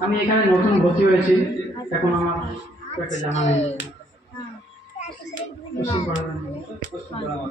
আমি এখানে নতুন ভর্তি হয়েছি। এখন আমার একটা জানা নেই। পাড়া-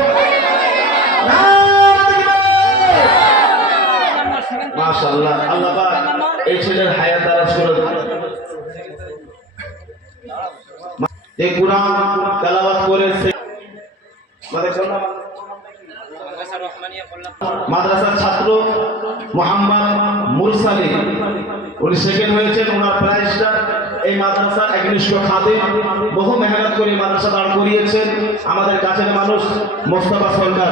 মাশাআল্লাহ। আল্লাহ পাক এই ছেলের হায়াত করে এই কুরআন তেলাওয়াত করেছে মাদ্রাসার ছাত্র মোহাম্মদ মুরসালি উনি সেকেন্ড হয়েছেন ওনার প্রাইজটা এই মাদ্রাসার একনিষ্ঠ খাদে বহু মেহনত করে মাদ্রাসা দাঁড় করিয়েছেন। আমাদের কাছের মানুষ মোস্তফা সরকার।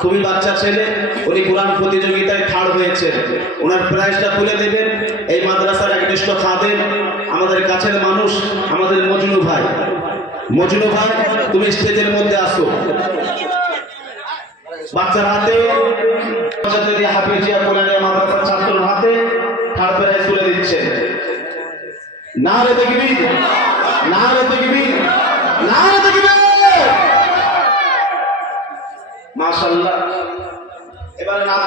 খুবই বাচ্চা ছেলে, উনি কোরআন প্রতিযোগিতায় থার্ড হয়েছে ওনার প্রাইজটা তুলে দেবেন, এই মাদ্রাসার একনিষ্ঠ খাদেম, আমাদের কাছের মানুষ, আমাদের মজনু ভাই। মজনু ভাই, তুমি স্টেজের মধ্যে আসো। বাচ্চার হাতে দিচ্ছেন নারে তাকবীর নারে তাকবীর নারে তাকবীর মাশাআল্লাহ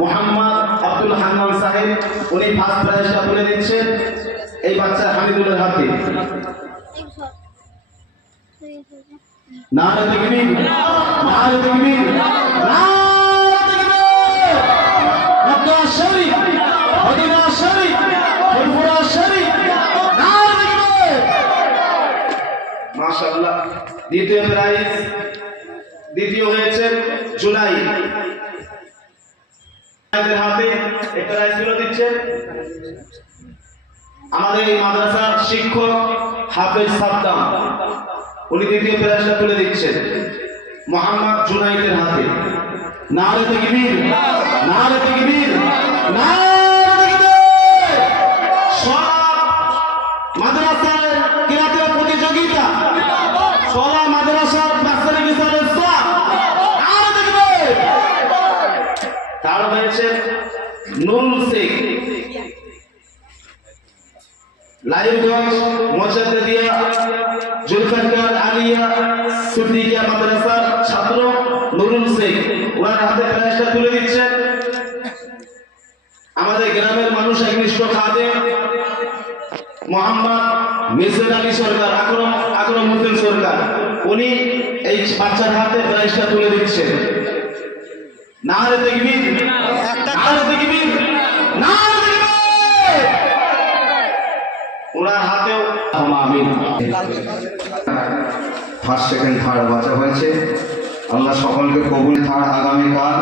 মোহাম্মদ আব্দুল হান্নান সাহেব, উনি ফার্স্ট প্রাইজটা তুলে দিচ্ছেন এই বাচ্চা হামিদুলের হাতে। নারে তাকবীর নারে মাশাআল্লাহ, দ্বিতীয় প্রাইজ দ্বিতীয় হয়েছে জুলাই। হাতে আমাদের এই মাদ্রাসার শিক্ষক হাফেজ সাদ্দাম প্রাইজটা তুলে দিচ্ছেন। হাতে। নারে তাকবীর নারে তাকবীর নারে নুরুল শেখ। লাইভগঞ্জ মোজাদ্দেদিয়া জুলফিকার আলিয়া ছাত্র নুরুল শেখ। ওনার হাতে প্রাইজটা তুলে দিচ্ছেন। আমাদের গ্রামের মানুষ একনিষ্ঠ খাদে মোহাম্মদ মিসর আলী সরকার, আকরম আকরম হোসেন সরকার। উনি এই বাচ্চার হাতে প্রাইজটা তুলে দিচ্ছেন। নারে দেখবির নারে নারে ওনার হাতেও ফার্স্ট সেকেন্ড থার্ড বাঁচা হয়েছে। আল্লাহ সকলকে কবুল থার্ড আগামীকাল।